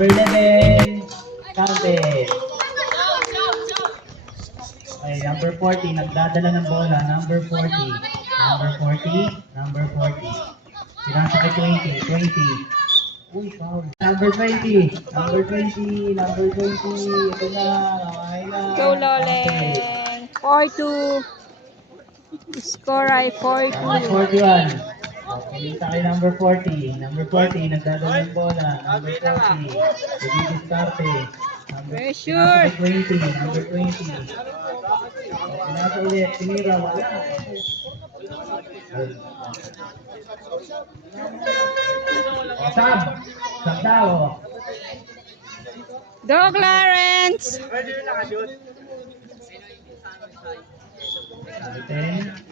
Number 11. Counted. Okay, number 40. Nagdadala ng bola. Number 40. Number 40. Number 40. Pinasa kay 20. 20. Uy, foul. Number 20. Number 20. Number 20. Ito na. Okay na. Go, Loleng. 4-2. Score ay 4-2. Number 41. Pinita kay number 40. Number 40. Nagdadala ng bola. Number 40. Nagdidiskarte. Pressure. Pinasa kay 20. Number 20. Pinasa ulit. Tinira. Wala. Sab. Sab daw. Go, Clarence. Number 10.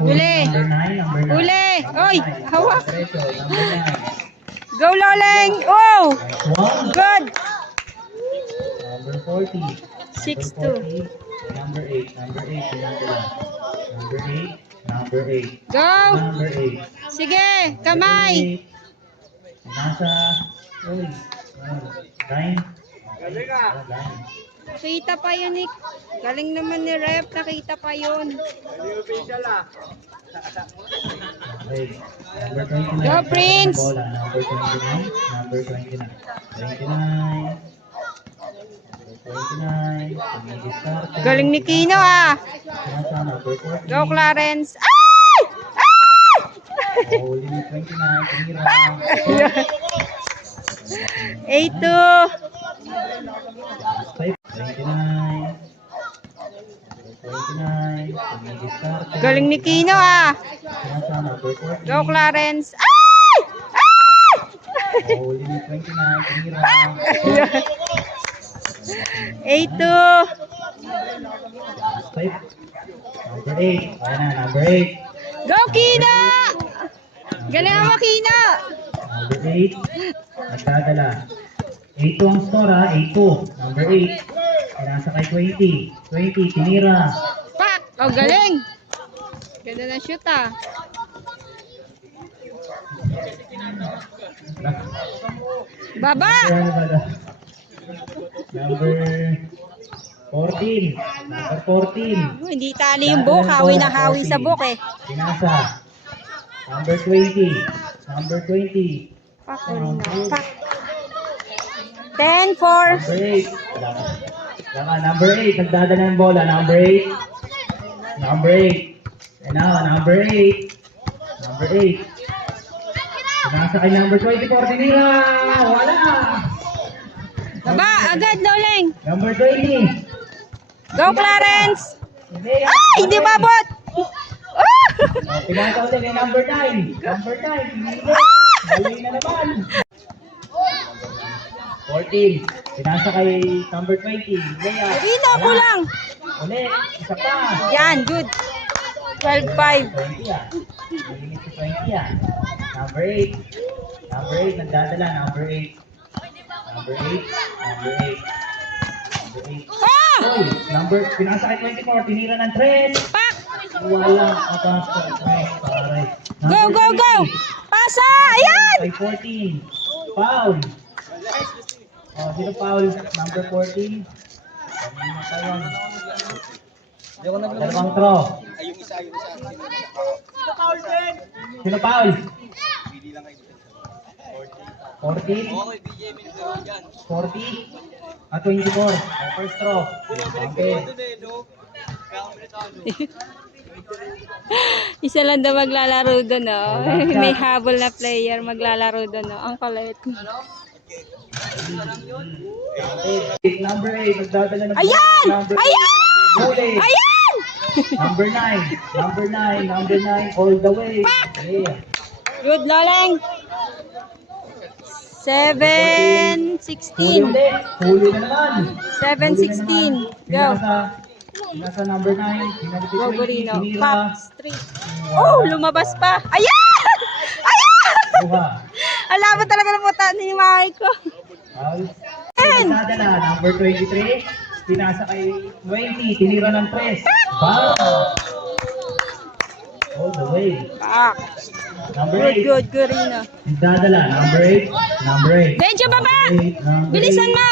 Uli. Number 9. Number 9. Uli. Oy, hawak. Diretso. Number 9. Go, Loleng. Oh, One. good. Number 40. 6-2. Number 8. Number 8. Number 8. Number 8. Go. Number 8. Sige, kamay. Nasa. Uy. 9. Nakita pa yun eh. Galing naman ni Rep. Nakita pa yun. Okay. Number 29. Go, Prince. Bola. Number 29. Number 29. 29. Number 29. Tumidiskarte. Galing ni Kino ah. Nasa number 40. Go, Clarence. Ay! Ay! Huli ni 29. Tinira. 8-2. 29. 29. Tumidiskarte. Galing ni Kino ah. Nasa number 40. Go, Clarence. Ay! Ay! Huli ni 29. Tinira. 8-2. Number 8. Ayan na, number 8. Go, Kino! Galing mo, Kino! Number 8. Nagdadala. 8 ang score ha. 8-2. Number 8. Pinasa kay 20. 20. Tinira. Pak! Oh, galing! Ganda na shoot ah. Baba! Ayan na ba? Number 14. Number 14. Oh, hindi tali yung book. Hawi na hawi sa book eh. Pinasa. Number 20. Number 20. Pak, ulit na. Pak. 10-4. Number 8. Number 8. Nagdadala ng bola. Number 8. Number 8. And now, number 8. Number 8. Pinasa kay number 24. Tinira. Wala. Baba! Agad, Loleng! Number 20. Go, Clarence! Hindi. Ay! Hindi mabot! Ah! Pinasa ulit kay number 9. Number 9. Tinira. Galing na naman. 14. Pinasa kay number 20. Leia. Kino ko lang! Ulit. Isa pa. Yan, good. 12-5. 20 ah. Malimit si 20 ah. Number 8. Number 8. Nagdadala. Number 8. Number 8. Number 8. Number 8. Ah! Uy! Number, pinasa kay 24. Tinira ng 3. Pak! Walang atas ko. Paray. Go, go, go! Pasa! Ayan! Kay 14. Foul. Oh, sino foul? Number 14. Dalawang throw. Sino foul? 14? 40? 24. First throw. Okay. Isa lang daw maglalaro doon, oh. May habol na player maglalaro doon, oh. Ang kulit. Number 8. Nagdadala ng Ayan! number Ayan! Huli. Ayan! Number 9. Number 9. Number 9. All the way. Yeah. Good, Loleng. Huli 7-16. ulit. Huli na naman. 7-16. Go. Nasa number 9. Go, Gorino. Pop, straight. Oh, lumabas pa. Ayan! Ayan! Buha. Alam mo talaga na puta ni Maki ko. Foul. Ayan! Nagdadala. Number 23. Pinasa kay 20. Tinira ng press. Foul. All the way. Back. Number Good, 8. good, Corina. Nagdadala. Number 8. Number 8. Benjo, baba! Number Bilisan 8. mo!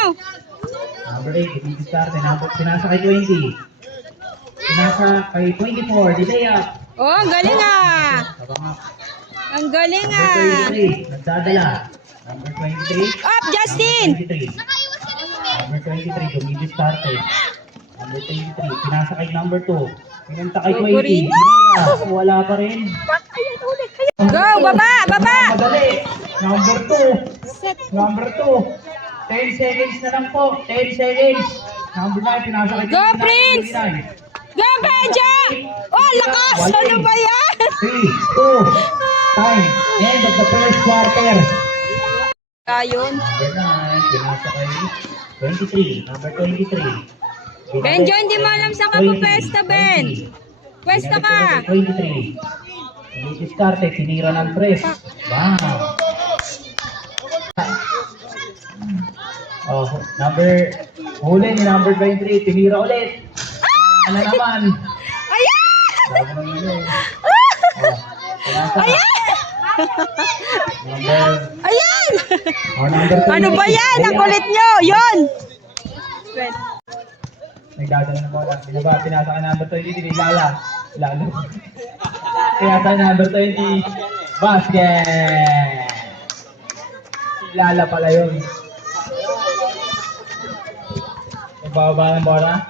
Number 8. Start. Pinasa kay 20. Pinasa kay 24. Delay up. Oh, ang galing ah! Abang up. Ang galing Number ah! 23. Nagdadala. Number 23. Up, Justin! Number 23. Gumili started. Number 23. Pinasa kay number 2. Pinanta kay Oh, 20. Corina! Wala pa rin. Go, baba, baba! Madali. Number 2. Number 2. 10 seconds na lang po. 10 seconds. Number 9. Pinasa kay Go, Prince! Go, Benjo! Oh, lakas! Ano ba yan? 3, 2, time. End of the first quarter. Ayun. Number 9. Pinasa kay 23. Number 23. Benjo, hindi mo alam saan ka pupesta, Ben. Pwesta ka. 23. Hindi starte, tinira ng press. Wow. Oh, huli ni number 23, tinira ulit. Ano naman? Ayan! Bago nang yun. Ayan! Ayan! Number 20. Ano ba yan? Ang kulit nyo! Yun! Nagdadala ng bola. Binaba, pinasa ka number 20, Lala. Lalo. Pinasa number 20, basket! Lala pala yun. Nagbababa ng bola.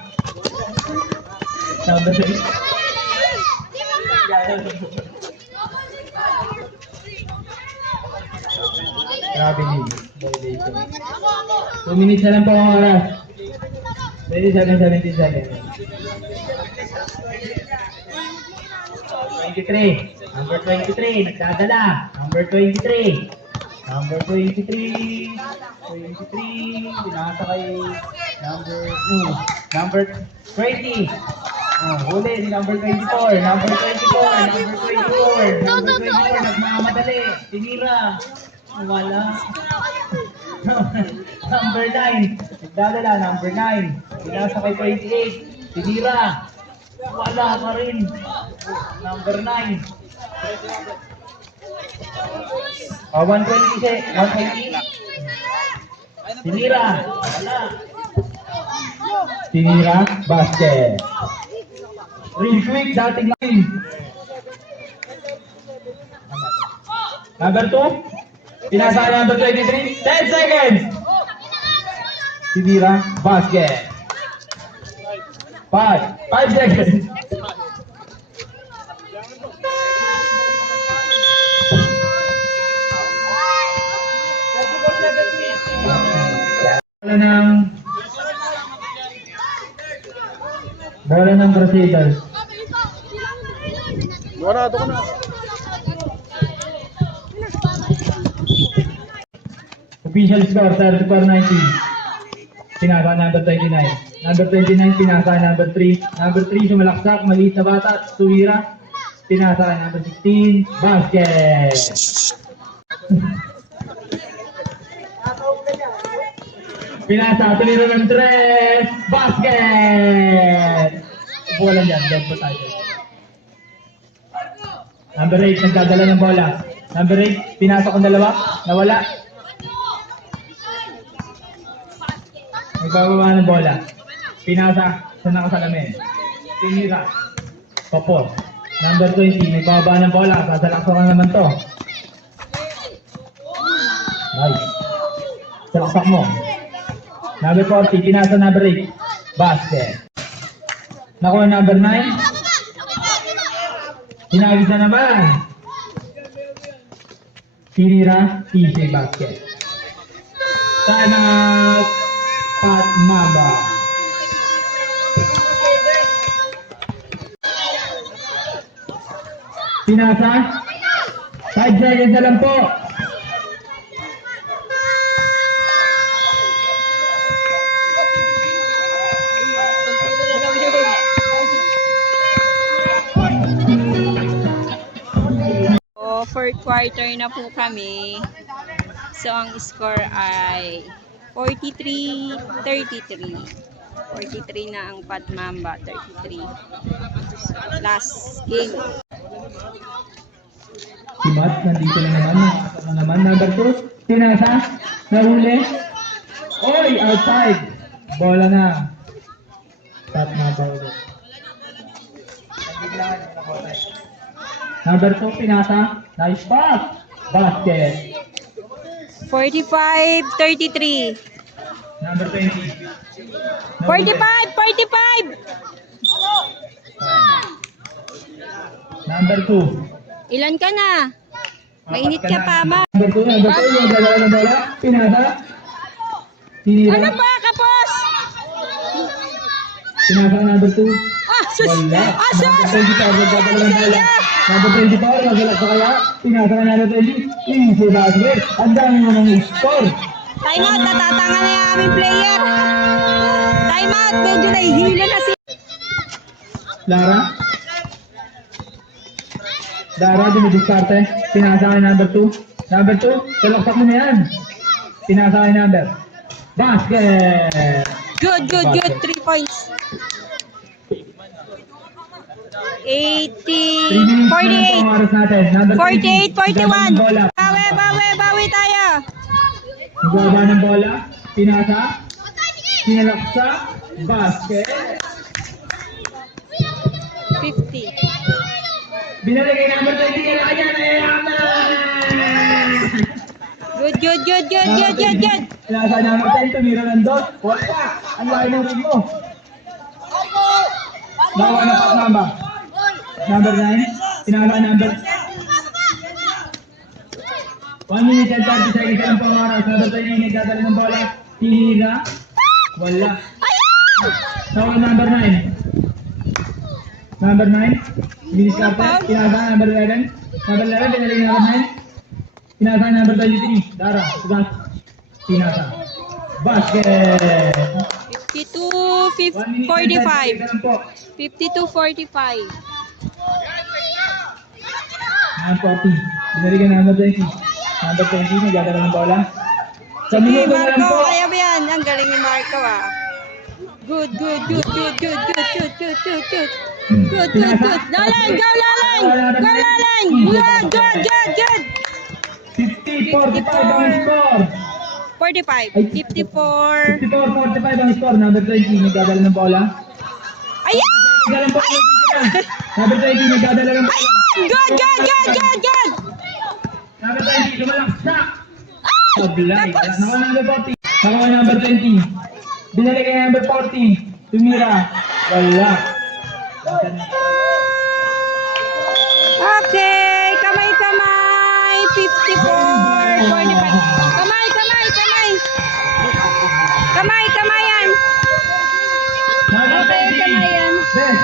Number 3. Grabe din. Violation. 2 minutes na lang po ang oras. 27 seconds. 23. Number 23. Nagdadala. Number 23. Number 23. 23. Pinasa kay number 2. Number 20. Oh, huli ni number 24. Number 24. Number 24. Number 24. Nagmamadali. Tinira. Wala. Number 9. Nagdadala. Number 9. Pinasa kay 28. Tinira. Wala pa rin. Number 9. 120. 120. Tinira. Wala. Tinira. Basket. Real quick. Dating line. Number 2. Pinasa number 23. 10 seconds. Tinira. Basket. 5 seconds. Bola ng Crusaders. Morado ko na. Official score 34-19. Pinasa number 29. Number 29 pinasa number 3. Number 3 sumalaksak, maliit na bata, tuwira. Pinasa number 16, basket. Pinasa, tuwira ng 3, basket. Bola dyan, dead po tayo. Number 8, nagdadala ng bola. Number 8, pinasa ko dalawa, nawala. Nagbababa ng bola. Pinasa sa nakasalamin. Tinira. Popos. Number 20, nagbababa ng bola. Sasalaksakan naman to. Nice. Salaksak mo. Number 40, pinasa number 8. Basket. Nakuha number 9. Pinagis na naman. Tinira. Easy basket. Time out. Pat Mamba. Pinasa. 5 seconds na lang po. So, fourth quarter na po kami. So, ang score ay 43-33. 43 na ang Pat Mamba, 33. So, last game. Si Matt, nandito na naman. Nakakasama naman. Number 2. Tinasa. Nahuli. Oy, outside. Bola na. Top na ba ulit. Number 2, Pinasa. Nice pass. Basket. 45-33. Number 20. 45! Number 2. Ilan ka na? Mainit ka pa, ma. Number 2. Yung dalawa ng bola. Pinasa. Tinira. Ano pa, kapos? Pinasa number 2. Ah, sus! Wala. Ah, sus! Number 24. Nagdadala ng bola. Number 24. Nagalak pa kaya. Pinasa ka number 20. Easy basket. Ang dami mo ng score. Time out, natatanga na yung aming player. Time out, medyo nahihila na si... Lara. Lara, dumidiskarte. Pinasa ka number 2. Number 2. Talaksak mo na yan. Pinasa ka number. Basket. Good. 3 points. 3 minutes na ang 48. oras natin. Number 48, 41. Bola. Bawi tayo. Nagbaba ng bola. Pinasa. Pinalaksa. Basket. 50. Binalik kay number 20. Kailangan na. Good. Pinasa number 10. Tumira ng dot. Wala. Ang laki ng rin mo. Bawa na pat number. Number 9. Pinasa number 1 minute and 30 seconds ang pangaras. Number 20. Nagdadala ng bola. Tinira. Wala. Bawa number 9. Number 9. Biniskarte. Pinasa number 11. Number 11. Pinalik number 9. Pinasa number 23. Dara. Ugas. Pinasa. Basket. 52-45. 52-45. Number 40. Binalikan number 20. Number 20. Nagdadala ng bola. Sa Sige, minuto na lang Marco, po. kaya ba yan? Ang galing ni Marco, ah. Good. Lalang! Good. 50-45 ang score. 45. 54. 54-45 ang score. Number 20. Nagdadala ng bola. Ayan! Nagdadala ng bola. Number 20. Nagdadala ng bola. Good! Number 20. Lumalaksak. Sablay. Nakuha number 40. Nakuha number 20. Binalik kay number 40. Tumira. Wala. Okay, kamay. 54, 45. Kamay. Kamayan. Number Okay, 20. kamayan. Best